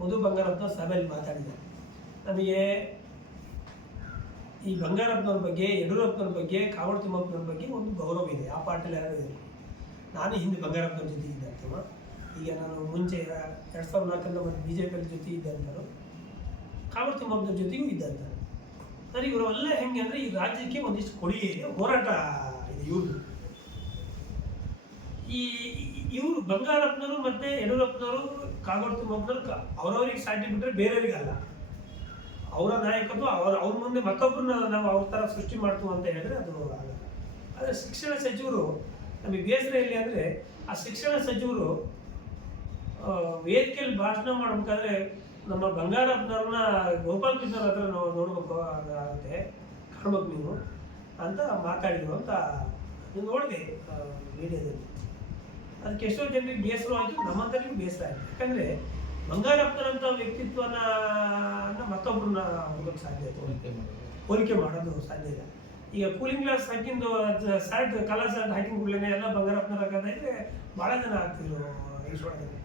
ಮಧು ಬಂಗಾರಪ್ಪನ ಸಭೆಯಲ್ಲಿ ಮಾತಾಡಿದ್ದಾರೆ. ನಮಗೆ ಈ ಬಂಗಾರಪ್ಪನವ್ರ ಬಗ್ಗೆ ಯಡಿಯೂರಪ್ಪನವ್ರ ಬಗ್ಗೆ ಕಾವಡ್ ತಿಮ್ಮಪ್ಪನವ್ರ ಬಗ್ಗೆ ಒಂದು ಗೌರವ ಇದೆ. ಆ ಪಾರ್ಟಿಲಿ ಯಾರು ಇದೆ ನಾನು ಹಿಂದೆ ಬಂಗಾರಪ್ಪನ ಜೊತೆ ಇದ್ದೆ ಅಂತವ ಈಗ ನಾನು ಮುಂಚೆ ಎರಡು ಸಾವಿರದ ನಾಲ್ಕರಿಂದ ಮತ್ತು ಬಿ ಜೆ ಪಿಯಲ್ಲಿ ಜೊತೆ ಇದ್ದೆ ಅಂತಾರೆ. ಕಾವಡ್ ತಿಮ್ಮಪ್ಪನ ಜೊತೆಗೂ ಇದ್ದೆ ಅಂತಾರೆ. ಸರಿ, ಇವರೆಲ್ಲ ಹೆಂಗೆ ಅಂದರೆ ಈ ರಾಜ್ಯಕ್ಕೆ ಒಂದಿಷ್ಟು ಕೊಡುಗೆ ಹೋರಾಟ ಇದೆ ಇವ್ರದ್ದು. ಈ ಇವರು ಬಂಗಾರಪ್ಪನವರು ಮತ್ತೆ ಯಡಿಯೂರಪ್ಪನವರು ಕಾಗೋಡು ತಿಮ್ಮಪ್ಪನವರು ಅವರವ್ರಿಗೆ ಸಾಟಿ ಬಿಟ್ಟರೆ ಬೇರೆಯವರಿಗಲ್ಲ ಅವರ ನಾಯಕತ್ವ ಅವ್ರ ಅವ್ರ ಮುಂದೆ ಮತ್ತೊಬ್ಬರನ್ನ ನಾವು ಅವ್ರ ಥರ ಸೃಷ್ಟಿ ಮಾಡ್ತೀವಿ ಅಂತ ಹೇಳಿದ್ರೆ ಅದು ಆಗಲ್ಲ. ಆದರೆ ಶಿಕ್ಷಣ ಸಚಿವರು ನಮಗೆ ಬೇಸರ ಎಲ್ಲಿ ಅಂದರೆ ಆ ಶಿಕ್ಷಣ ಸಚಿವರು ವೇದಿಕೆಯಲ್ಲಿ ಭಾಷಣ ಮಾಡ್ಬೇಕಾದ್ರೆ ನಮ್ಮ ಬಂಗಾರಪ್ಪನವ್ರನ್ನ ಗೋಪಾಲ್ ಕೃಷ್ಣವ್ರ ಹತ್ರ ನಾವು ನೋಡ್ಬೇಕು ಆಗುತ್ತೆ. ಕಾಣ್ಬೇಕು ನೀವು ಅಂತ ಮಾತಾಡಿದ್ರು ಅಂತ ನೋಡಿದೆ ಮೀಡಿಯಾದಲ್ಲಿ. ಅದಕ್ಕೆ ಎಷ್ಟೋ ಜನರಿಗೆ ಬೇಸರ ಆಯಿತು ನಮ್ಮಂತರಿಗೂ ಬೇಸರ ಆಯಿತು. ಯಾಕಂದರೆ ಬಂಗಾರಪ್ಪನಂಥ ವ್ಯಕ್ತಿತ್ವನ ಮತ್ತೊಬ್ಬರನ್ನ ಹೋಗೋಕ್ಕೆ ಸಾಧ್ಯ ಆಯಿತು ಹೋಲಿಕೆ ಮಾಡೋದು. ಸಾಧ್ಯ ಇಲ್ಲ. ಈಗ ಕೂಲಿಂಗ್ ಗ್ಲಾಸ್ ಹಾಕಿಂದು ಸ್ಯಾಟ್ ಕಲರ್ ಶರ್ಟ್ ಹಾಕಿನ ಕೂಡಲೇ ಎಲ್ಲ ಬಂಗಾರಪ್ಪನವ್ರ ಹಾಕಿದ್ರೆ ಭಾಳ ಜನ ಆಗ್ತಿದ್ರು ಈಶ್ವರದಲ್ಲಿ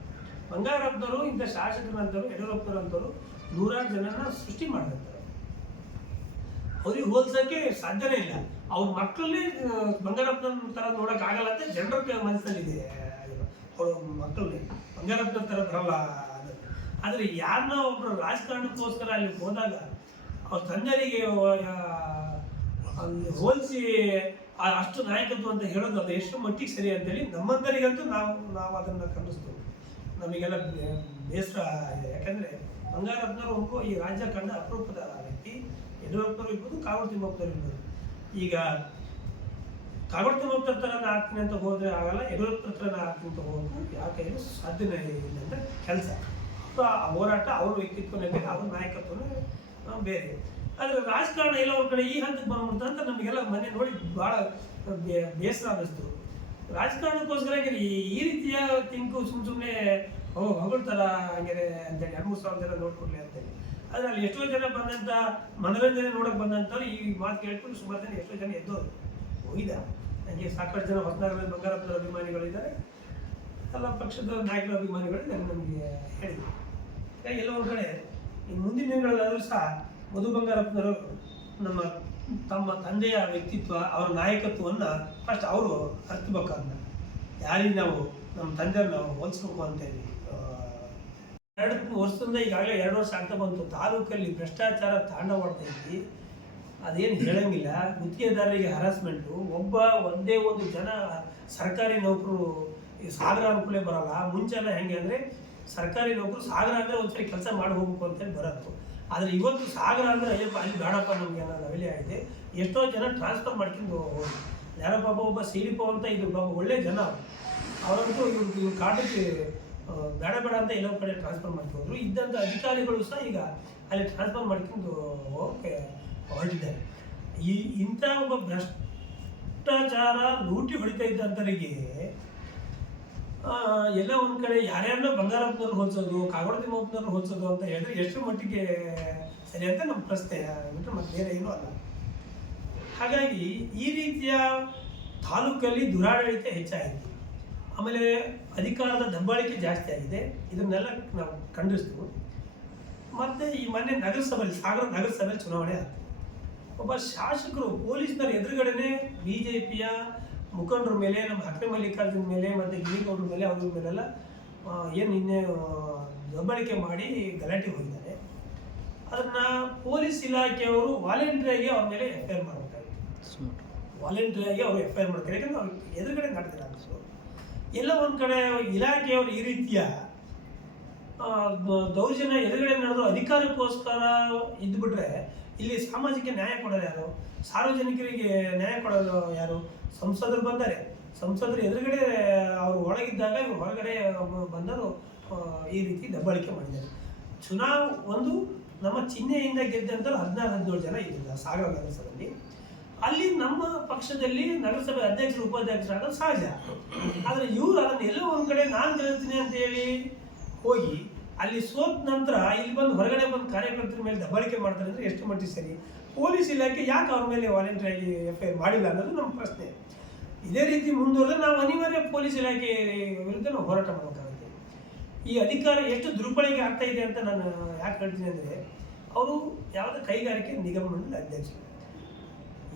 ಬಂಗಾರಪ್ಪನವರು ಇಂಥ ಶಾಸಕರಂತರು ಯಡಿಯೂರಪ್ಪನವರಂತರು ನೂರಾರು ಜನನ ಸೃಷ್ಟಿ ಮಾಡಿರ್ತಾರೆ ಅವ್ರಿಗೆ ಹೋಲ್ಸೋಕ್ಕೆ ಸಾಧ್ಯನೇ ಇಲ್ಲ. ಅವ್ರ ಮಕ್ಕಳಲ್ಲಿ ಬಂಗಾರಪ್ಪನ ಥರ ನೋಡೋಕ್ಕಾಗಲ್ಲ ಆಗಲ್ಲ ಅಂತ ಜನರ ಮನಸ್ಸಲ್ಲಿದೆ. ಅವ್ರ ಮಕ್ಕಳಿಗೆ ಬಂಗಾರಪ್ಪನ ಥರ ಬರಲ್ಲ. ಆದರೆ ಯಾರನ್ನ ಒಬ್ಬರು ರಾಜಕಾರಣಕ್ಕೋಸ್ಕರ ಅಲ್ಲಿ ಹೋದಾಗ ಅವ್ರ ತಂದೆಯರಿಗೆ ಹೋಲಿಸಿ ಅಷ್ಟು ನಾಯಕತ್ವ ಅಂತ ಹೇಳೋದು ಅದು ಎಷ್ಟು ಮಟ್ಟಿಗೆ ಸರಿ ಅಂತೇಳಿ ನಮ್ಮಂದರಿಗಂತೂ ನಾವು ನಾವು ಅದನ್ನು ಖಂಡಿಸ್ತೀವಿ. ನಮಗೆಲ್ಲ ಬೇಸರ ಯಾಕಂದರೆ ಬಂಗಾರಪ್ಪನವರು ಒಬ್ಬ ಈ ರಾಜ್ಯ ಕಂಡ ಅಪರೂಪದ ವ್ಯಕ್ತಿ, ಯಡಿಯೂರಪ್ಪನವರು ಇರ್ಬೋದು ಕಾವೂರು ತಿಮ್ಮಪ್ಪನವರು ಇರ್ಬೋದು. ಈಗ ಕಾವಡ್ ತಿಮ್ಮಪ್ಪನ ಥರ ನಾ ಆಗ್ತೀನಿ ಅಂತ ಹೋದರೆ ಆಗಲ್ಲ ಯಡಿಯೂರಪ್ಪನ ಹತ್ರ ನಾ ಆಗ್ತೀನಿ ಅಂತ ಹೋಗೋದು ಯಾವ ಕೈಲೂ ಸಾಧ್ಯನೇ ಇಲ್ಲ ಅಂತ ಕೆಲಸ. ಆ ಹೋರಾಟ ಅವ್ರ ವ್ಯಕ್ತಿತ್ವನೇ ಬೇರೆ ಅವ್ರ ನಾಯಕತ್ವನೇ ಬೇರೆ. ಆದರೆ ರಾಜಕಾರಣ ಎಲ್ಲ ಅವ್ರ ಕಡೆ ಈ ಹಂತಕ್ಕೆ ಬಂದ್ಬಿಡ್ತು ಅಂತ ನಮಗೆಲ್ಲ ಮನೆ ನೋಡಿ ಭಾಳ ಬೇಸರ ಅನ್ನಿಸ್ತು. ರಾಜಕಾರಣಕ್ಕೋಸ್ಕರ ಈ ರೀತಿಯ ತಿಂಕು ಸುಮ್ ಸುಮ್ಮನೆ ಹೊಗಳ್ತಾರ ಹಂಗೆ ಅಂತೇಳಿ, ಎರಡು ಮೂರು ಸಾವಿರ ಜನ ನೋಡ್ಕೊಡ್ಲಿ ಅಂತೇಳಿ. ಆದರೆ ಅಲ್ಲಿ ಎಷ್ಟೋ ಜನ ಬಂದಂಥ ಮನೋರಂಜನೆ ನೋಡಕ್ಕೆ ಬಂದಂಥವ್ರು ಈ ಮಾತು ಕೇಳ್ಕೊಂಡು ಸುಮಾರು ಜನ ಎಷ್ಟೋ ಜನ ಎದ್ದೋರು. ಹೋಗಿದ ನನಗೆ ಸಾಕಷ್ಟು ಜನ ಹೊಸನಗರದ ಬಂಗಾರಪ್ಪನ ಅಭಿಮಾನಿಗಳಿದ್ದಾರೆ. ಎಲ್ಲ ಪಕ್ಷದ ನಾಯಕರ ಅಭಿಮಾನಿಗಳಿದ್ದಾರೆ ನಮಗೆ ಹೇಳಿದೆ ಎಲ್ಲ ಒಂದು ಕಡೆ ಈ ಮುಂದಿನ ದಿನಗಳಲ್ಲಾದರೂ ಸಹ ಮಧು ಬಂಗಾರಪ್ಪನವರು ನಮ್ಮ ತಮ್ಮ ತಂದೆಯ ವ್ಯಕ್ತಿತ್ವ, ಅವರ ನಾಯಕತ್ವವನ್ನು ಫಸ್ಟ್ ಅವರು ಅರ್ಥಬೇಕಾದ ಯಾರಿಗೆ ನಾವು ನಮ್ಮ ತಂದೆಯವ್ರು ನಾವು ಹೋಲಿಸ್ಬೇಕು ಅಂತೇಳಿ ಎರಡು ವರ್ಷದಿಂದ ಈಗಾಗಲೇ ಎರಡು ವರ್ಷ ಆಗ್ತಾ ಬಂತು. ತಾಲೂಕಲ್ಲಿ ಭ್ರಷ್ಟಾಚಾರ ತಾಂಡವಾಡ್ತಾ ಐತಿ ಅದೇನು ಹೇಳಂಗಿಲ್ಲ. ಗುತ್ತಿಗೆದಾರರಿಗೆ ಹರಾಸ್ಮೆಂಟು ಒಬ್ಬ ಒಂದೇ ಒಂದು ಜನ ಸರ್ಕಾರಿ ನೌಕರು ಸಾಗರ ಅನುಕೂಲ ಬರಲ್ಲ. ಮುಂಚೆಲ್ಲ ಹೆಂಗೆ ಅಂದರೆ ಸರ್ಕಾರಿ ನೌಕರು ಸಾಗರ ಅಂದರೆ ಒಂದ್ಸರಿ ಕೆಲಸ ಮಾಡಿ ಹೋಗ್ಬೇಕು ಅಂತೇಳಿ ಬರೋದು. ಆದರೆ ಇವತ್ತು ಸಾಗರ ಅಂದರೆ ಅಯ್ಯಪ್ಪ, ಅಲ್ಲಿ ಬೇಡಪ್ಪ ನಮಗೆ ಅನ್ನೋ ಲೆವೆಲೇ ಆಗಿದೆ ಎಷ್ಟೋ ಜನ ಟ್ರಾನ್ಸ್ಫರ್ ಮಾಡ್ಕೊಂಡು ಹೋಗಿ. ಯಾರೋ ಪಾಪ ಒಬ್ಬ ಸೀರಿಪ ಅಂತ ಇದು ಪಾಪ ಒಳ್ಳೆ ಜನ. ಅವ್ರು. ಅವರಂತೂ ಇವ್ರು, ಇವ್ರ ಕಾಟಕ್ಕೆ ಬೇಡ ಬೇಡ ಅಂತ ಎಲ್ಲೋ ಕಡೆ ಟ್ರಾನ್ಸ್ಫರ್ ಮಾಡ್ಕೊಂಡ್ರು. ಇದ್ದಂಥ ಅಧಿಕಾರಿಗಳು ಸಹ ಈಗ ಅಲ್ಲಿ ಟ್ರಾನ್ಸ್ಫರ್ ಮಾಡ್ಕೊಂಡು ಹೊರಟಿದ್ದಾರೆ. ಈ ಇಂಥ ಒಬ್ಬ ಭ್ರಷ್ಟಾಚಾರ ಲೂಟಿ ಹೊಡಿತಾ ಇದ್ದಂಥವರಿಗೆ ಎಲ್ಲ ಒಂದು ಕಡೆ ಯಾರ್ಯಾರನ್ನ ಬಂಗಾರಪ್ಪನವ್ರು ಹೋಲಿಸೋದು, ಕಾಗೋಡ ತಿಮ್ಮಪ್ಪನವ್ರು ಹೋಲಿಸೋದು ಅಂತ ಹೇಳಿದ್ರೆ ಎಷ್ಟು ಮಟ್ಟಿಗೆ ಸರಿ ಅಂತ ನಮ್ಮ ಪ್ರಶ್ನೆ ಬಿಟ್ಟರೆ ಮತ್ತೆ ಬೇರೆ ಏನೂ ಅಲ್ಲ. ಹಾಗಾಗಿ ಈ ರೀತಿಯ ತಾಲೂಕಲ್ಲಿ ದುರಾಡಳಿತ ಹೆಚ್ಚಾಗಿದೆ. ಆಮೇಲೆ ಅಧಿಕಾರದ ದಬ್ಬಾಳಿಕೆ ಜಾಸ್ತಿ ಆಗಿದೆ. ಇದನ್ನೆಲ್ಲ ನಾವು ಖಂಡಿಸ್ತೀವಿ. ಮತ್ತು ಈ ಮೊನ್ನೆ ನಗರಸಭೆಯಲ್ಲಿ, ಸಾಗರ ನಗರಸಭೆ ಚುನಾವಣೆ ಆಯ್ತು ಒಬ್ಬ ಶಾಸಕರು ಪೊಲೀಸ್ನವ್ರ ಎದುರುಗಡೆನೆ ಬಿ ಜೆ ಪಿಯ ಮುಖಂಡರ ಮೇಲೆ ನಮ್ಮ ಹಕ್ರೆ ಮಲ್ಲಿಕಾರ್ಜುನ ಮೇಲೆ ಮತ್ತು ಗಿರಿಗೌಡ್ರ ಮೇಲೆ ಅವ್ರ ಮೇಲೆಲ್ಲ ಏನು ನಿನ್ನೆ ದಬ್ಬಳಿಕೆ ಮಾಡಿ ಗಲಾಟೆ ಹೋಗಿದ್ದಾರೆ ಅದನ್ನು ಪೊಲೀಸ್ ಇಲಾಖೆಯವರು ವಾಲಂಟ್ರಿಯಾಗಿ ಅವ್ರ ಮೇಲೆ ಎಫ್ ಐ ಆರ್ ಮಾಡಬೇಕಾಗಿತ್ತು ವಾಲಂಟ್ರಿಯಾಗಿ ಅವರು ಎಫ್ ಐ ಆರ್ ಮಾಡ್ತಾರೆ. ಯಾಕಂದ್ರೆ ಅವ್ರು ಎದುರುಗಡೆ ಮಾಡ್ತಾರೆ ಅನಿಸು ಎಲ್ಲ ಒಂದು ಕಡೆ ಇಲಾಖೆಯವರು ಈ ರೀತಿಯ ದೌರ್ಜನ್ಯ ಎದುರುಗಡೆ ನಡೆದು ಅಧಿಕಾರಕ್ಕೋಸ್ಕರ ಇದ್ದುಬಿಟ್ರೆ ಇಲ್ಲಿ ಸಾಮಾಜಿಕ ನ್ಯಾಯ ಕೊಡೋರು ಯಾರು? ಸಾರ್ವಜನಿಕರಿಗೆ ನ್ಯಾಯ ಕೊಡೋರು ಯಾರು? ಸಂಸದರು ಬಂದರೆ. ಸಂಸದರು ಎದುರುಗಡೆ ಅವರು ಒಳಗಿದ್ದಾಗ ಇವರು ಹೊರಗಡೆ ಬಂದರು ಈ ರೀತಿ ದಬ್ಬಳಿಕೆ ಮಾಡಿದ್ದಾರೆ. ಚುನಾವ್, ಒಂದು ನಮ್ಮ ಚಿಹ್ನೆಯಿಂದ ಗೆದ್ದಂತ ಹದಿನಾರು, ಹದಿನೇಳು ಜನ ಇದ್ದಿಲ್ಲ ಸಾಗರ ನಗರಸಭೆಯಲ್ಲಿ. ಅಲ್ಲಿ ನಮ್ಮ ಪಕ್ಷದಲ್ಲಿ ನಗರಸಭೆ ಅಧ್ಯಕ್ಷರು ಉಪಾಧ್ಯಕ್ಷರಾಗೋದು ಸಹಜ. ಆದರೆ ಇವರು ಅದನ್ನ ಎಲ್ಲೋ ಒಂದು ಕಡೆ ನಾನು ಗೆಲ್ತೀನಿ ಅಂತ ಹೇಳಿ ಹೋಗಿ ಅಲ್ಲಿ ಸೋತ ನಂತರ ಇಲ್ಲಿ ಬಂದು ಹೊರಗಡೆ ಬಂದು ಕಾರ್ಯಕರ್ತರ ಮೇಲೆ ದಬ್ಬಾಳಿಕೆ ಮಾಡ್ತಾರೆ ಅಂದರೆ ಎಷ್ಟು ಮಟ್ಟಿಗೆ ಸರಿ. ಪೊಲೀಸ್ ಇಲಾಖೆ ಯಾಕೆ ಅವ್ರ ಮೇಲೆ ವಾಲಂಟ್ರಿಯಾಗಿ ಎಫ್ ಐ ಆರ್ ಮಾಡಿಲ್ಲ ಅನ್ನೋದು ನಮ್ಮ ಪ್ರಶ್ನೆ. ಇದೇ ರೀತಿ ಮುಂದುವರೆದ್ರೆ ನಾವು ಅನಿವಾರ್ಯ ಪೊಲೀಸ್ ಇಲಾಖೆ ವಿರುದ್ಧ ನಾವು ಹೋರಾಟ ಮಾಡಬೇಕಾಗುತ್ತೆ. ಈ ಅಧಿಕಾರ ಎಷ್ಟು ದುರ್ಬಳಕೆ ಆಗ್ತಾ ಇದೆ ಅಂತ ನಾನು ಯಾಕೆ ಹೇಳ್ತೀನಿ ಅಂದರೆ, ಅವರು ಯಾವುದೇ ಕೈಗಾರಿಕೆ ನಿಗಮ ಮಂಡಳಿ ಅಧ್ಯಕ್ಷ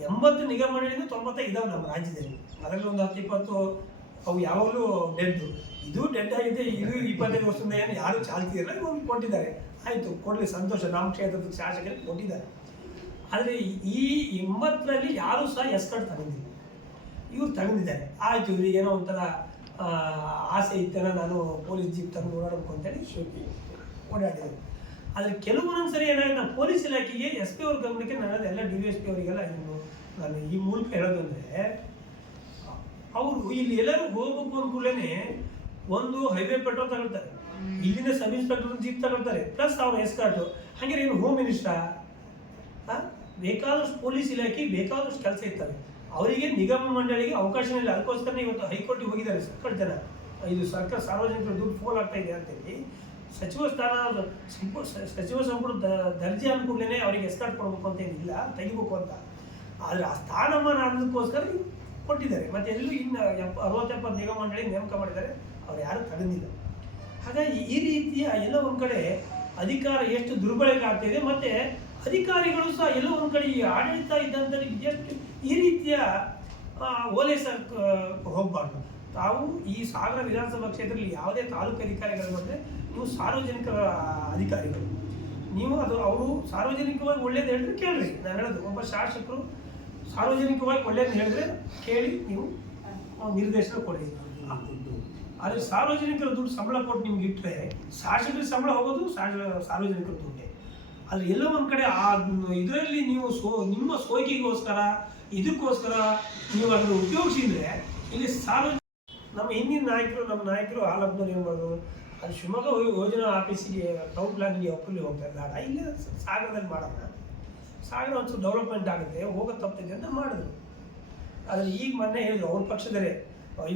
ಎಂಬತ್ತು ನಿಗಮ ಮಂಡಳಿಯಿಂದ ತೊಂಬತ್ತೈದು ಇದಾವೆ ನಮ್ಮ ರಾಜ್ಯದಲ್ಲಿ. ಅದರಲ್ಲಿ ಒಂದು ಹತ್ತು ಇಪ್ಪತ್ತು ಅವು ಯಾವಾಗಲೂ ಡೆಡ್ ಇದು ಡೆಡ್ ಆಗಿದೆ, ಇದು ಇಪ್ಪತ್ತೈದು ವರ್ಷದಿಂದ ಏನು ಯಾರು ಚಾಲ್ತಿ ಇಲ್ಲ ಇವಾಗ ಕೊಟ್ಟಿದ್ದಾರೆ. ಆಯಿತು, ಕೊಡಲಿ, ಸಂತೋಷ. ನಮ್ಮ ಕ್ಷೇತ್ರದ ಶಾಸಕರಿಗೆ ಕೊಟ್ಟಿದ್ದಾರೆ. ಆದರೆ ಈ ಎಂಬತ್ತರಲ್ಲಿ ಯಾರೂ ಸಹ ಎಸ್ಕಟ್ ತಗೊಂಡಿಲ್ಲ. ಇವ್ರು ತಗೊಂಡಿದ್ದಾರೆ. ಆಯಿತು, ಇವ್ರಿಗೆ ಏನೋ ಒಂಥರ ಆಸೆ ಇತ್ತನ ನಾನು ಪೊಲೀಸ್ ಜೀಪ್ ತಂದು ಓಡಾಡಬೇಕು ಅಂತೇಳಿ ಓಡಾಡಿದ್ರು. ಆದರೆ ಕೆಲವೊಂದೊಂದು ಸರಿ ಏನಾಗಿದೆ ನಾನು ಪೊಲೀಸ್ ಇಲಾಖೆಗೆ ಎಸ್ ಪಿ ಅವ್ರ ಗಮನಕ್ಕೆ ನಾನು ಎಲ್ಲ ಡಿ ಎಸ್ ಪಿ ಅವರಿಗೆಲ್ಲ ನಾನು ಈ ಮೂಲಕ ಹೇಳೋದು ಅಂದರೆ ಅವರು ಇಲ್ಲಿ ಎಲ್ಲರೂ ಹೋಗ್ಬೇಕು ಅಂದ್ಕೂಡಲೇ ಒಂದು ಹೈವೇ ಪೆಟ್ರೋಲ್ ತಗೊಳ್ತಾರೆ. ಇಲ್ಲಿನ ಸಬ್ ಇನ್ಸ್ಪೆಕ್ಟರ್ ಜೀಪ್ ತಗೊಳ್ತಾರೆ ಪ್ಲಸ್ ಅವ್ರ ಎಸ್ಕಾರ್ಟು ಹಾಗೆ ಏನು ಹೋಮ್ ಮಿನಿಸ್ಟ್ರಾ? ಬೇಕಾದಷ್ಟು ಪೊಲೀಸ್ ಇಲಾಖೆ ಬೇಕಾದಷ್ಟು ಕೆಲಸ ಇರ್ತಾರೆ ಅವರಿಗೆ ನಿಗಮ ಮಂಡಳಿಗೆ ಅವಕಾಶ ಇಲ್ಲ. ಅದಕ್ಕೋಸ್ಕರ ಇವತ್ತು ಹೈಕೋರ್ಟಿಗೆ ಹೋಗಿದ್ದಾರೆ ಸರ್ಕಾರ ಜನ. ಇದು ಸರ್ಕಾರ ಸಾರ್ವಜನಿಕರು ದುಡ್ಡು ಫೋಲ್ ಆಗ್ತಾ ಇದೆ ಅಂತೇಳಿ. ಸಚಿವ ಸ್ಥಾನ ಸಚಿವ ಸಂಪುಟ ದ- ದರ್ಜೆ ಅನುಕೂಲನೇ ಅವರಿಗೆ ಎಸ್ಕಾರ್ಟ್ ಕೊಡಬೇಕು ಅಂತ ಏನಿಲ್ಲ ತೆಗಿಬೇಕು ಅಂತ. ಆದರೆ ಆ ಸ್ಥಾನಮಾನ ಆದಕ್ಕೋಸ್ಕರ ಕೊಟ್ಟಿದ್ದಾರೆ. ಮತ್ತೆ ಎಲ್ಲೂ ಇನ್ನು ಎಪ್ಪ ಅರವತ್ತೆಪ್ಪತ್ತು ನಿಗಮ ಮಂಡಳಿ ನೇಮಕ ಮಾಡಿದ್ದಾರೆ. ಅವ್ರು ಯಾರು ತಗೊಂಡಿಲ್ಲ. ಹಾಗಾಗಿ ಈ ರೀತಿಯ ಎಲ್ಲ ಒಂದು ಕಡೆ ಅಧಿಕಾರ ಎಷ್ಟು ದುರ್ಬಳಕೆ ಆಗ್ತಿದೆ ಮತ್ತೆ ಅಧಿಕಾರಿಗಳು ಸಹ ಎಲ್ಲೋ ಒಂದು ಕಡೆ ಈ ಆಡಳಿತ ಇದ್ದಂಥವ್ರಿಗೆ ಎಷ್ಟು ಈ ರೀತಿಯ ಓಲೈಸಕ್ಕೆ ಹೋಗಬಾರ್ದು. ತಾವು ಈ ಸಾಗರ ವಿಧಾನಸಭಾ ಕ್ಷೇತ್ರದಲ್ಲಿ ಯಾವುದೇ ತಾಲೂಕು ಅಧಿಕಾರಿಗಳು ಬಂದರೆ ನೀವು ಸಾರ್ವಜನಿಕ ಅಧಿಕಾರಿಗಳು. ನೀವು ಅದು ಅವರು ಸಾರ್ವಜನಿಕವಾಗಿ ಒಳ್ಳೇದು ಹೇಳಿದ್ರೆ ಕೇಳ್ರಿ. ನಾನು ಹೇಳೋದು, ಒಬ್ಬ ಶಾಸಕರು ಸಾರ್ವಜನಿಕವಾಗಿ ಒಳ್ಳೇದು ಹೇಳಿದ್ರೆ ಕೇಳಿ ನೀವು ನಿರ್ದೇಶನ ಕೊಡಿ. ಆದರೆ ಸಾರ್ವಜನಿಕರ ದುಡ್ಡು ಸಂಬಳ ಕೊಟ್ಟು ನಿಮ್ಗೆ ಇಟ್ಟರೆ ಶಾಸಕರಿಗೆ ಸಂಬಳ ಹೋಗೋದು ಸಾರ್ವಜನಿಕರ ದುಡ್ಡೇ. ಆದರೆ ಎಲ್ಲೋ ಒಂದು ಕಡೆ ಆ ಇದರಲ್ಲಿ ನೀವು ಸೋ, ನಿಮ್ಮ ಸೋಕಿಗೋಸ್ಕರ ಇದಕ್ಕೋಸ್ಕರ ನೀವು ಅದನ್ನು ಉಪಯೋಗಿಸಿದ್ರೆ ಇಲ್ಲಿ ಸಾರ್ವಜನಿಕ ನಮ್ಮ ಹಿಂದಿನ ನಾಯಕರು, ನಮ್ಮ ನಾಯಕರು ಹಾಲಪ್ಪನವ್ರು ಏನು ಮಾಡೋದು? ಅದು ಶಿವಮೊಗ್ಗ ಯೋಜನಾ ಆಫೀಸಿಗೆ, ಟೌನ್ ಪ್ಲಾನಿಗೆ ಒಪ್ಪಲ್ಲಿ ಹೋಗ್ತಾ ಇದ್ದಾರೆ. ಇಲ್ಲೇ ಸಾಗರದಲ್ಲಿ ಮಾಡೋಣ ಸಾಗರ ಒಂಚೂರು ಡೆವಲಪ್ಮೆಂಟ್ ಆಗುತ್ತೆ, ಹೋಗೋ ತಪ್ಪಿದೆ ಅಂತ ಮಾಡಿದ್ರು. ಆದರೆ ಈಗ ಮೊನ್ನೆ ಹೇಳಿದ್ರು, ಅವ್ರ ಪಕ್ಷದಲ್ಲೇ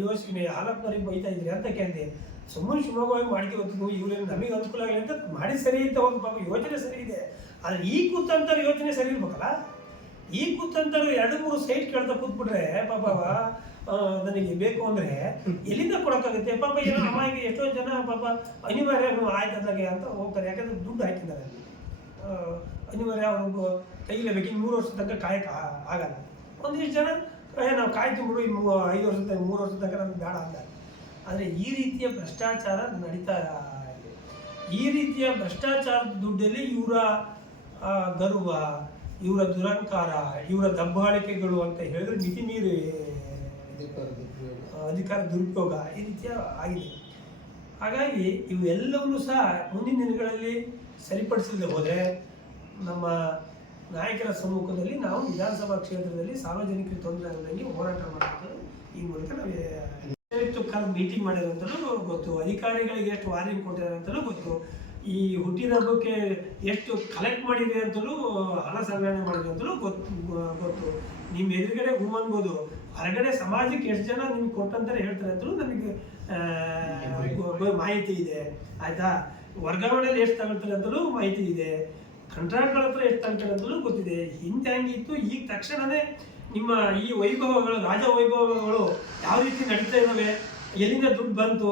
ಯೋಚನೆ ಹಾಲಪ್ಪನವ್ರಿಗೆ ಬೈತಾ ಇದ್ರಿ ಅಂತ ಕೇಳಿದೆ. ಸುಮ್ಮನೆ ಶಿವಮೊಗ್ಗವಾಗಿ ಗೊತ್ತು ಇವ್ರೇನು ನಮಗೆ ಅನುಕೂಲ ಆಗಲಿ ಅಂತ ಮಾಡಿ ಸರಿ ಅಂತ ಒಂದು ಪಾಪ ಯೋಚನೆ ಸರಿ ಇದೆ. ಆದರೆ ಈ ಕೂತಂತರ ಯೋಚನೆ ಸರಿ ಇರ್ಬೇಕಲ್ಲ? ಈ ಕೂತಂತರ ಎರಡು ಮೂರು ಸೈಟ್ ಕೇಳ್ತಾ ಕೂತ್ಬಿಟ್ರೆ, ಪಾಪ ನನಗೆ ಬೇಕು ಅಂದರೆ ಎಲ್ಲಿಂದ ಕೊಡೋಕ್ಕಾಗುತ್ತೆ? ಪಾಪ ಏನೋ ಅಮಾಯಿಗೆ ಎಷ್ಟೋ ಜನ ಪಾಪ ಅನಿವಾರ್ಯ ಹ್ಞೂ ಆಯ್ತು ಅದಾಗೆ ಅಂತ ಹೋಗ್ತಾರೆ. ಯಾಕಂದ್ರೆ ದುಡ್ಡು ಹಾಕಿದ್ದಾರೆ ಅನಿವಾರ್ಯ ಅವ್ರಿಗೆ ತೆಗಿಲೇಬೇಕು ಇನ್ನು ಮೂರು ವರ್ಷ ತನಕ ಕಾಯಕ್ಕೆ ಆಗಲ್ಲ. ಒಂದಿಷ್ಟು ಜನ ಏ ನಾವು ಕಾಯ್ತು ಬಿಡು ಇನ್ನು ಐದು ವರ್ಷ ತನಕ ಮೂರು ವರ್ಷ ತನಕ ನಮ್ಗೆ ಬೇಡ ಅಂತ. ಆದರೆ ಈ ರೀತಿಯ ಭ್ರಷ್ಟಾಚಾರ ನಡೀತಾ ಇದೆ. ಈ ರೀತಿಯ ಭ್ರಷ್ಟಾಚಾರದ ದುಡ್ಡಲ್ಲಿ ಇವರ ಗರ್ವ ಇವರ ದುರಂಕಾರ ಇವರ ದಬ್ಬಾಳಿಕೆಗಳು ಅಂತ ಹೇಳಿದ್ರೆ ಮಿತಿ ಮೀರಿ ಅಧಿಕಾರ ದುರುಪಯೋಗ ಈ ರೀತಿಯ ಆಗಿದೆ. ಹಾಗಾಗಿ ಇವೆಲ್ಲವನ್ನೂ ಸಹ ಮುಂದಿನ ದಿನಗಳಲ್ಲಿ ಸರಿಪಡಿಸದೆ ಹೋದರೆ ನಮ್ಮ ನಾಯಕರ ಸಮ್ಮುಖದಲ್ಲಿ ನಾವು ವಿಧಾನಸಭಾ ಕ್ಷೇತ್ರದಲ್ಲಿ ಸಾರ್ವಜನಿಕರಿಗೆ ತೊಂದರೆ ಆಗದಂಗೆ ಹೋರಾಟ ಮಾಡಬೇಕು ಈ ಮೂಲಕ ನಾವು ಎಷ್ಟು ಕಾಲ ಮೀಟಿಂಗ್ ಮಾಡಿರೋಂತಲೂ ಗೊತ್ತು. ಅಧಿಕಾರಿಗಳಿಗೆ ಎಷ್ಟು ವಾರ್ನಿಂಗ್ ಕೊಟ್ಟಿದ್ದಾರೆ ಅಂತಲೂ ಗೊತ್ತು. ಈ ಹುಟ್ಟಿದ ಹಬ್ಬಕ್ಕೆ ಎಷ್ಟು ಕಲೆಕ್ಟ್ ಮಾಡಿದೆ ಅಂತಲೂ ಹಣ ಸಂಗ್ರಹಣೆ ಮಾಡಿದೆ ಅಂತಲೂ ಗೊತ್ತು ಗೊತ್ತು. ನಿಮ್ಮ ಎದುರುಗಡೆ ಹೂ ಅನ್ಬೋದು ಹೊರಗಡೆ ಸಮಾಜಕ್ಕೆ ಎಷ್ಟು ಜನ ನಿಮ್ಗೆ ಕೊಟ್ಟಂತಾರೆ ಹೇಳ್ತಾರೆ ಅಂತಲೂ ನನಗೆ ಮಾಹಿತಿ ಇದೆ. ಆಯ್ತಾ? ವರ್ಗಾವಣೆಯಲ್ಲಿ ಎಷ್ಟು ತಗೊಳ್ತಾರೆ ಅಂತಲೂ ಮಾಹಿತಿ ಇದೆ. ಕಂಟ್ರಾಕ್ಟ್ಗಳ ಹತ್ರ ಎಷ್ಟು ಅಂತಲೂ ಗೊತ್ತಿದೆ. ಹಿಂದೆ ಹೆಂಗಿತ್ತು, ಈಗ ತಕ್ಷಣವೇ ನಿಮ್ಮ ಈ ವೈಭವಗಳು, ರಾಜ ವೈಭವಗಳು ಯಾವ ರೀತಿ ನಡೀತಾ ಇದ್ದಾವೆ, ಎಲ್ಲಿಂದ ದುಡ್ಡು ಬಂತು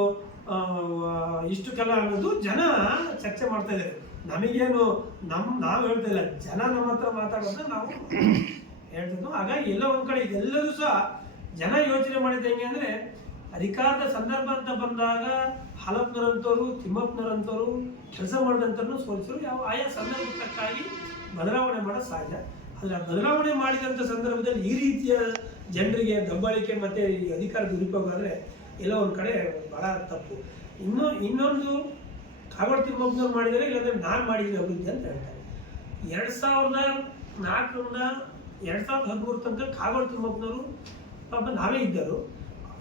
ಇಷ್ಟು ಕಾಲ ಅನ್ನೋದು ಜನ ಚರ್ಚೆ ಮಾಡ್ತಾ ಇದ್ದಾರೆ. ನಮಗೇನು ನಮ್ಮ ನಾವು ಹೇಳ್ತಾ ಇಲ್ಲ, ಜನ ನಮ್ಮ ಹತ್ರ ಮಾತಾಡೋದನ್ನ ನಾವು ಹೇಳ್ತಿದ್ವು ಹಾಗಾಗಿ ಎಲ್ಲ ಒಂದು ಕಡೆ ಇದೆಲ್ಲರೂ ಸಹ ಜನ ಯೋಚನೆ ಮಾಡಿದ ಹೆಂಗೆ ಅಂದ್ರೆ, ಅಧಿಕಾರದ ಸಂದರ್ಭ ಅಂತ ಬಂದಾಗ ಹಾಲಪ್ಪನವರಂತವ್ರು ತಿಮ್ಮಪ್ಪನವರಂತವ್ರು ಕೆಲಸ ಮಾಡಿದಂಥವ್ರನ್ನು ಸೋಲಿಸಲು ಯಾವ ಆಯಾ ಸಂದರ್ಭಕ್ಕಾಗಿ ಬದಲಾವಣೆ ಮಾಡೋದು ಸಹಜ. ಆದರೆ ಆ ಬದಲಾವಣೆ ಮಾಡಿದಂಥ ಸಂದರ್ಭದಲ್ಲಿ ಈ ರೀತಿಯ ಜನರಿಗೆ ದಬ್ಬಾಳಿಕೆ ಮತ್ತೆ ಈ ಅಧಿಕಾರ ದುರುಪಯೋಗ ಆದರೆ ಎಲ್ಲ ಒಂದು ಕಡೆ ಬಹಳ ತಪ್ಪು. ಇನ್ನು ಇನ್ನೊಂದು, ಕಾಗೋಡು ತಿಮ್ಮಪ್ಪನವ್ರು ಮಾಡಿದರೆ, ಇಲ್ಲಾಂದರೆ ನಾನು ಮಾಡಿದ್ದೀನಿ ಅಭಿವೃದ್ಧಿ ಅಂತ ಹೇಳ್ತಾರೆ. ಎರಡು ಸಾವಿರದ ನಾಲ್ಕರಿಂದ ಎರಡು ಸಾವಿರದ ಹದಿಮೂರು ತನಕ ಕಾಗೋಡು ತಿಮ್ಮಪ್ಪನವರು ಪಾಪ ನಾವೇ ಇದ್ದರು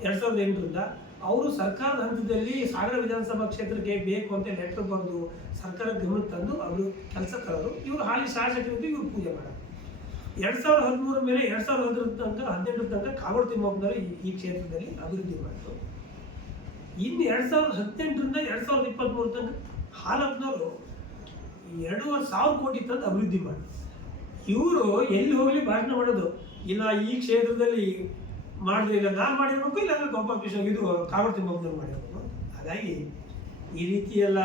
ಎರಡು ಸಾವಿರದ ಎಂಟರಿಂದ ಅವರು ಸರ್ಕಾರದ ಹಂತದಲ್ಲಿ ಸಾಗರ ವಿಧಾನಸಭಾ ಕ್ಷೇತ್ರಕ್ಕೆ ಬೇಕು ಅಂತ ಲೆಟರ್ ಬರೆದು ಸರ್ಕಾರ ಗಮನಕ್ಕೆ ತಂದು ಅವರು ಕೆಲಸ ತರೋರು ಇವರು ಹಾಲಿ ಶಾಸಕರಿದ್ದು ಇವರು ಪೂಜೆ ಮಾಡೋದು. ಎರಡು ಸಾವಿರದ ಹದಿಮೂರ ಮೇಲೆ ಎರಡು ಸಾವಿರದ ಹದಿನೆಂಟರ ತನಕ ಹದಿನೆಂಟರ ತನಕ ಕಾಗೋಡು ತಿಮ್ಮಪ್ಪನವರು ಈ ಕ್ಷೇತ್ರದಲ್ಲಿ ಅಭಿವೃದ್ಧಿ ಮಾಡಿತು ಇನ್ನು ಎರಡು ಸಾವಿರದ ಹದಿನೆಂಟರಿಂದ ಎರಡು ಸಾವಿರದ ಇಪ್ಪತ್ತ್ಮೂರು ತನಕ ಹಾಲಪ್ಪನವರು ಎರಡೂವರೆ ಸಾವಿರ ಕೋಟಿ ತಂದು ಅಭಿವೃದ್ಧಿ ಮಾಡಿ ಇವರು ಎಲ್ಲಿ ಹೋಗಲಿ ಭಾಷಣ ಮಾಡೋದು. ಇಲ್ಲ ಈ ಕ್ಷೇತ್ರದಲ್ಲಿ ಮಾಡಿದ್ರೆ ಇಲ್ಲ ನಾನು ಮಾಡಿರ್ಬೇಕು ಇಲ್ಲ ಅಂದ್ರೆ ಗೋಪಾಲ್ ಕೃಷ್ಣ ಇದು ಕಾವಡ್ ತಿಮ್ಮಪ್ಪನವ್ರು ಮಾಡಿರ್ಬೇಕು ಹಾಗಾಗಿ ಈ ರೀತಿ ಎಲ್ಲ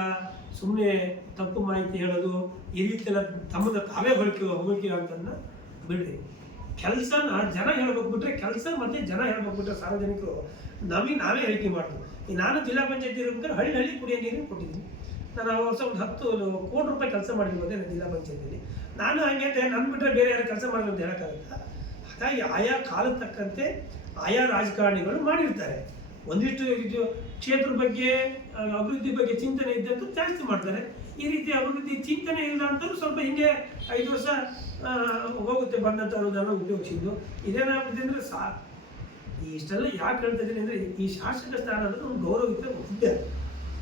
ಸುಮ್ಮನೆ ತಪ್ಪು ಮಾಹಿತಿ ಹೇಳೋದು, ಈ ರೀತಿಯೆಲ್ಲ ತಮ್ಮನ್ನ ತಾವೇ ಹೊಳಿಕೆ ಹೊಗಳಿಕೆ ಅಂತನ್ನ ಬಿಡ್ರಿ. ಕೆಲಸನ ಜನ ಹೇಳ್ಬೇಕು ಬಿಟ್ರೆ ಕೆಲಸ ಮತ್ತೆ ಜನ ಹೇಳ್ಬೇಕು ಬಿಟ್ರೆ ಸಾರ್ವಜನಿಕರು ನಮಗೆ ನಾವೇ ಹೇಳಿಕೆ ಮಾಡ್ತೀವಿ. ನಾನು ಜಿಲ್ಲಾ ಪಂಚಾಯತಿ ಇರ್ಬೇಕಾದ್ರೆ ಹಳ್ಳಿ ಹಳ್ಳಿ ಕುಡಿಯೋ ನೀರು ಕೊಟ್ಟಿದ್ದೀನಿ. ನಾನು ವರ್ಷ ಒಂದು ಹತ್ತು ಕೋಟಿ ರೂಪಾಯಿ ಕೆಲಸ ಮಾಡಿರ್ಬೋದೇ ನಾನು ಜಿಲ್ಲಾ ಪಂಚಾಯತಿಯಲ್ಲಿ. ನಾನು ಹಂಗೆ ನನ್ನ ಬಿಟ್ಟರೆ ಬೇರೆ ಯಾರು ಕೆಲಸ ಮಾಡೋದು ಅಂತ ಹೇಳೋಕ್ಕಾಗುತ್ತಾ? ಹಾಗಾಗಿ ಆಯಾ ಕಾಲಕ್ಕೆ ತಕ್ಕಂತೆ ಆಯಾ ರಾಜಕಾರಣಿಗಳು ಮಾಡಿರ್ತಾರೆ. ಒಂದಿಷ್ಟು ಇದು ಕ್ಷೇತ್ರ ಬಗ್ಗೆ ಅಭಿವೃದ್ಧಿ ಬಗ್ಗೆ ಚಿಂತನೆ ಇದ್ದಂತೂ ಜಾಸ್ತಿ ಮಾಡ್ತಾರೆ. ಈ ರೀತಿ ಅಭಿವೃದ್ಧಿ ಚಿಂತನೆ ಇಲ್ಲ ಅಂತಲೂ ಸ್ವಲ್ಪ ಹಿಂಗೆ ಐದು ವರ್ಷ ಹೋಗುತ್ತೆ ಬಂದಂಥ ಅನುದಾನ ಉಪಯೋಗಿಸಿದ್ದು. ಇದೇನಾಗುತ್ತೆ ಅಂದರೆ ಸಾ ಇಷ್ಟೆಲ್ಲ ಯಾಕೆ ಹೇಳ್ತಾ ಇದ್ದೀನಿ ಅಂದರೆ ಈ ಶಾಸಕ ಸ್ಥಾನ ಅನ್ನೋದು ಒಂದು ಗೌರವಿತ ಹುದ್ದೆ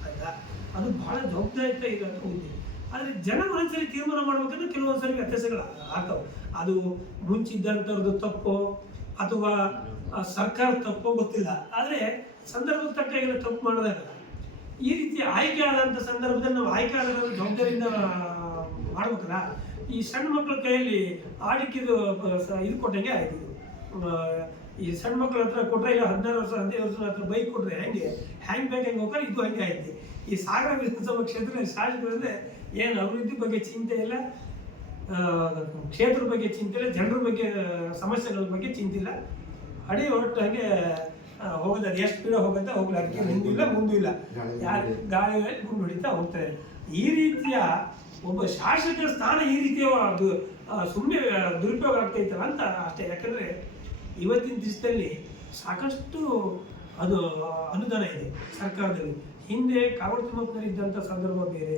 ಆಯ್ತಾ? ಅದು ಬಹಳ ಜವಾಬ್ದಾರಿತ ಇರೋಂಥ ಹುದ್ದೆ ಆದರೆ ಜನ ಒಂದ್ಸರಿ ತೀರ್ಮಾನ ಮಾಡ್ಬೇಕಂದ್ರೆ ಕೆಲವೊಂದ್ಸರಿ ವ್ಯತ್ಯಾಸಗಳು ಆಗ್ತಾವೆ. ಅದು ಮುಂಚಿದ್ದಂಥವ್ರದ್ದು ತಪ್ಪು ಅಥವಾ ಸರ್ಕಾರ ತಪ್ಪು ಗೊತ್ತಿಲ್ಲ. ಆದರೆ ಸಂದರ್ಭದ ತಕ್ಕ ತಪ್ಪು ಮಾಡೋದಾಗ ಈ ರೀತಿ ಆಯ್ಕೆ ಆದಂಥ ಸಂದರ್ಭದಲ್ಲಿ ನಾವು ಆಯ್ಕೆ ಆದ ಜವಾಬ್ದಾರಿಯಿಂದ ಮಾಡ್ಬೇಕಲ್ಲ? ಈ ಸಣ್ಣ ಮಕ್ಕಳ ಕೈಯಲ್ಲಿ ಆಡಿಕಿದು ಇದು ಕೊಟ್ಟಂಗೆ ಆಯ್ತು. ಈ ಸಣ್ಣ ಮಕ್ಕಳ ಹತ್ರ ಕೊಟ್ಟರೆ ಇಲ್ಲ ಹದಿನಾರು ವರ್ಷ ಹದಿನೈದು ವರ್ಷದ ಹತ್ರ ಬೈಕ್ ಕೊಟ್ಟರೆ ಹೆಂಗೆ? ಹ್ಯಾಂಗ್ ಬ್ಯಾಗ್ ಹೆಂಗೆ ಹೋಗ್ತಾರೆ? ಇದು ಹಂಗೆ ಐತಿ ಈ ಸಾಗರ ವಿಧಾನಸಭಾ ಕ್ಷೇತ್ರ ಶಾಸಕರಂದ್ರೆ ಏನು ಅಭಿವೃದ್ಧಿ ಬಗ್ಗೆ ಚಿಂತೆ ಇಲ್ಲ ಕ್ಷೇತ್ರದ ಬಗ್ಗೆ ಚಿಂತೆ ಇಲ್ಲ ಜನರ ಬಗ್ಗೆ ಸಮಸ್ಯೆಗಳ ಬಗ್ಗೆ ಚಿಂತೆ ಇಲ್ಲ. ಅಡಿ ಹೊರಟು ಹಾಗೆ ಆ, ಹೋಗೋದು ಅದು ಎಷ್ಟು ಸ್ಪೀಡ್ ಹೋಗುತ್ತೆ ಹೋಗ್ಲಿ. ಅದಕ್ಕೆ ಹಿಂದೂ ಇಲ್ಲ ಮುಂದೂ ಇಲ್ಲ ಯಾರು ಗುಂಡು ಹೊಡಿತಾ ಹೋಗ್ತಾರೆ ಈ ರೀತಿಯ ಒಬ್ಬ ಶಾಸಕರ ಸ್ಥಾನ ಈ ರೀತಿಯ ಸುಮ್ಮನೆ ದುರುಪಯೋಗ ಆಗ್ತೈತಲ್ಲ ಅಂತ ಅಷ್ಟೇ. ಯಾಕಂದ್ರೆ ಇವತ್ತಿನ ದಿವಸದಲ್ಲಿ ಸಾಕಷ್ಟು ಅದು ಅನುದಾನ ಇದೆ ಸರ್ಕಾರದಲ್ಲಿ. ಹಿಂದೆ ಕಾವಡ ಇದ್ದಂಥ ಸಂದರ್ಭ ಬೇರೆ,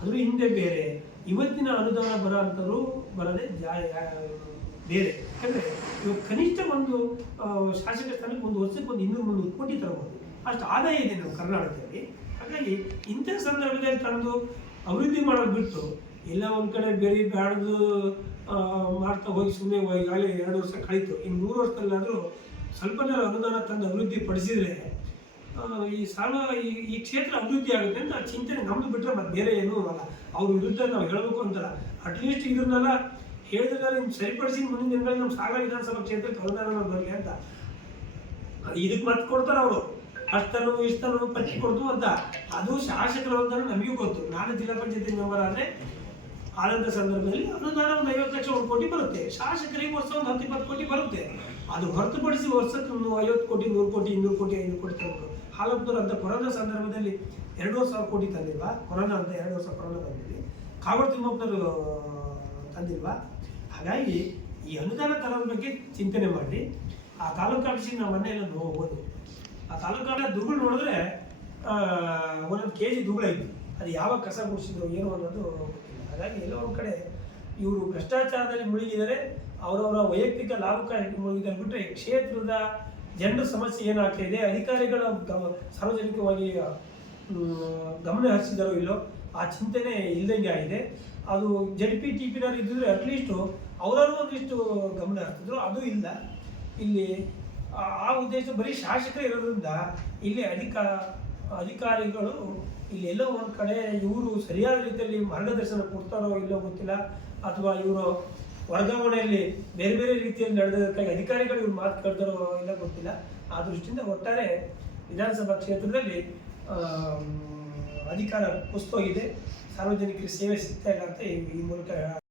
ಅದ್ರ ಹಿಂದೆ ಬೇರೆ. ಇವತ್ತಿನ ಅನುದಾನ ಬರೋ ಅಂಥವ್ರು ಬರೋದೇ ಜಾ ಬೇರೆ. ಯಾಕಂದರೆ ಇವಾಗ ಕನಿಷ್ಠ ಒಂದು ಶಾಸಕ ಸ್ಥಾನಕ್ಕೆ ಒಂದು ವರ್ಷಕ್ಕೆ ಒಂದು ಇನ್ನೂರು ಮುನ್ನೂರು ಕೋಟಿ ತರಬಹುದು ಅಷ್ಟು ಆದಾಯ ಇದೆ ನಮ್ಮ ಕರ್ನಾಟಕದಲ್ಲಿ. ಹಾಗಾಗಿ ಇಂಥ ಸಂದರ್ಭದಲ್ಲಿ ತಂದು ಅಭಿವೃದ್ಧಿ ಮಾಡೋದು ಬಿಟ್ಟು ಎಲ್ಲ ಒಂದು ಕಡೆ ಬೇರೆ ಬ್ಯಾಡ್ದು ಮಾಡ್ತಾ ಹೋಗಿ ಸುಮ್ಮನೆ ಈಗಾಗಲೇ ಎರಡು ವರ್ಷ ಕಳೀತು. ಇನ್ನು ಮೂರು ವರ್ಷದಲ್ಲಾದರೂ ಸ್ವಲ್ಪ ಅನುದಾನ ತಂದು ಅಭಿವೃದ್ಧಿ ಪಡಿಸಿದರೆ ಈ ಸಾಲ, ಈ ಈ ಕ್ಷೇತ್ರ ಅಭಿವೃದ್ಧಿ ಆಗುತ್ತೆ ಅಂತ ಚಿಂತನೆ ನಮ್ದು ಬಿಟ್ಟರೆ ಮತ್ತೆ ಬೇರೆ ಏನೂ ಅಲ್ಲ ಅವ್ರ ವಿರುದ್ಧ ನಾವು ಹೇಳಬೇಕು ಅಂತಲ್ಲ. ಅಟ್ಲೀಸ್ಟ್ ಇದನ್ನೆಲ್ಲ ಹೇಳಿದ್ರೆ ನಿಮ್ಗೆ ಸರಿಪಡಿಸಿ ಮುಂದಿನ ದಿನಗಳಲ್ಲಿ ನಮ್ಮ ಸಾಗರ ವಿಧಾನಸಭಾ ಕ್ಷೇತ್ರಕ್ಕೆ ಅನುದಾನ ಬರಲಿ ಅಂತ. ಇದಕ್ಕೆ ಮತ್ತೆ ಕೊಡ್ತಾರೆ ಅವರು. ಅಷ್ಟನ್ನು, ಇಷ್ಟನ್ನು ಪಟ್ಟಿ ಕೊಡ್ತು ಅಂತ. ಅದು ಶಾಸಕರ ಅನುದಾನ ನಮಗೂ ಗೊತ್ತು. ನಾನು ಜಿಲ್ಲಾ ಪಂಚಾಯತಿ ಮೆಂಬರ್ ಆದರೆ ಆದಂಥ ಸಂದರ್ಭದಲ್ಲಿ ಅನುದಾನ ಒಂದು ಐವತ್ತು ಲಕ್ಷ, ಒಂದು ಕೋಟಿ ಬರುತ್ತೆ. ಶಾಸಕರಿಗೆ ವರ್ಷ ಒಂದು ಹತ್ತು, ಇಪ್ಪತ್ತು ಕೋಟಿ ಬರುತ್ತೆ. ಅದು ಹೊರತುಪಡಿಸಿ ವರ್ಷಕ್ಕೆ ಒಂದು ಐವತ್ತು ಕೋಟಿ, ನೂರು ಕೋಟಿ, ಇನ್ನೂರು ಕೋಟಿ, ಐನೂರು ಕೋಟಿ ತಗೊಂಡು ಹಾಲಪ್ಪನವ್ರು ಅಂತ ಕೊರೋನಾ ಸಂದರ್ಭದಲ್ಲಿ ಎರಡೂವರೆ ಸಾವಿರ ಕೋಟಿ ತಂದಿಲ್ವಾ? ಕೊರೋನಾ ಅಂತ ಎರಡು ವರ್ಷ ಕೊರೋನಾ ತಂದಿದ್ವಿ. ಕಾವಡ್ ತಿಮ್ಮಪ್ಪನವರು ತಂದಿಲ್ವಾ? ಹಾಗಾಗಿ ಈ ಅನುದಾನ ತರೋದ್ರ ಬಗ್ಗೆ ಚಿಂತನೆ ಮಾಡಿ ಆ ತಾಲೂಕು ಆಫೀಸಿಗೆ ನಾವು ಮನೆ ಎಲ್ಲ ಹೋಗ್ಬೋದು ಆ ತಾಲೂಕು ಆಫೀಸ್ ದುಗಳು ನೋಡಿದ್ರೆ ಒಂದೊಂದು ಕೆ ಜಿ ದುಗಳಾಯಿತು ಅದು ಯಾವಾಗ ಕಸ ಗುಡಿಸಿದ್ರು ಏನು ಅನ್ನೋದು ಹಾಗಾಗಿ ಎಲ್ಲೋ ಒಂದು ಕಡೆ ಇವರು ಭ್ರಷ್ಟಾಚಾರದಲ್ಲಿ ಮುಳುಗಿದರೆ ಅವರವರ ವೈಯಕ್ತಿಕ ಲಾಭಕ್ಕಾಗಿ ಮುಳುಗಿದ್ದಾರೆ ಬಿಟ್ಟರೆ ಕ್ಷೇತ್ರದ ಜನರ ಸಮಸ್ಯೆ ಏನಾಗ್ತಾ ಇದೆ, ಅಧಿಕಾರಿಗಳ ಸಾರ್ವಜನಿಕವಾಗಿ ಗಮನ ಹರಿಸಿದಾರೋ ಇಲ್ಲೋ, ಆ ಚಿಂತನೆ ಇಲ್ಲದಂಗೆ ಆಗಿದೆ. ಅದು ಜಡ್ ಪಿ, ಟಿ ಪಿನವ್ರು ಇದ್ದಿದ್ರೆ ಅಟ್ಲೀಸ್ಟು ಅವರಲ್ಲೂ ಒಂದಿಷ್ಟು ಗಮನ ಹರಿಸಿದ್ರು, ಅದು ಇಲ್ಲ. ಇಲ್ಲಿ ಆ- ಆ ಉದ್ದೇಶ ಬರೀ ಶಾಸಕರೇ ಇರೋದ್ರಿಂದ ಇಲ್ಲಿ ಅಧಿಕ ಅಧಿಕಾರಿಗಳು ಇಲ್ಲೆಲ್ಲೋ ಒಂದು ಕಡೆ ಇವರು ಸರಿಯಾದ ರೀತಿಯಲ್ಲಿ ಮಾರ್ಗದರ್ಶನ ಕೊಡ್ತಾರೋ ಇಲ್ಲೋ ಗೊತ್ತಿಲ್ಲ, ಅಥವಾ ಇವರು ವರ್ಗಾವಣೆಯಲ್ಲಿ ಬೇರೆ ಬೇರೆ ರೀತಿಯಲ್ಲಿ ನಡೆದಕ್ಕಾಗಿ ಅಧಿಕಾರಿಗಳು ಇವ್ರು ಮಾತು ಕೇಳ್ತಾರೋ ಇಲ್ಲ ಗೊತ್ತಿಲ್ಲ. ಆ ದೃಷ್ಟಿಯಿಂದ ಒಟ್ಟಾರೆ ವಿಧಾನಸಭಾ ಕ್ಷೇತ್ರದಲ್ಲಿ ಅಧಿಕಾರ ಕುಸ್ತೋಗಿದೆ ಸಾರ್ವಜನಿಕರಿಗೆ ಸೇವೆ ಸಿಗ್ತಾ ಇಲ್ಲ ಅಂತ ಈ ಮೂಲಕ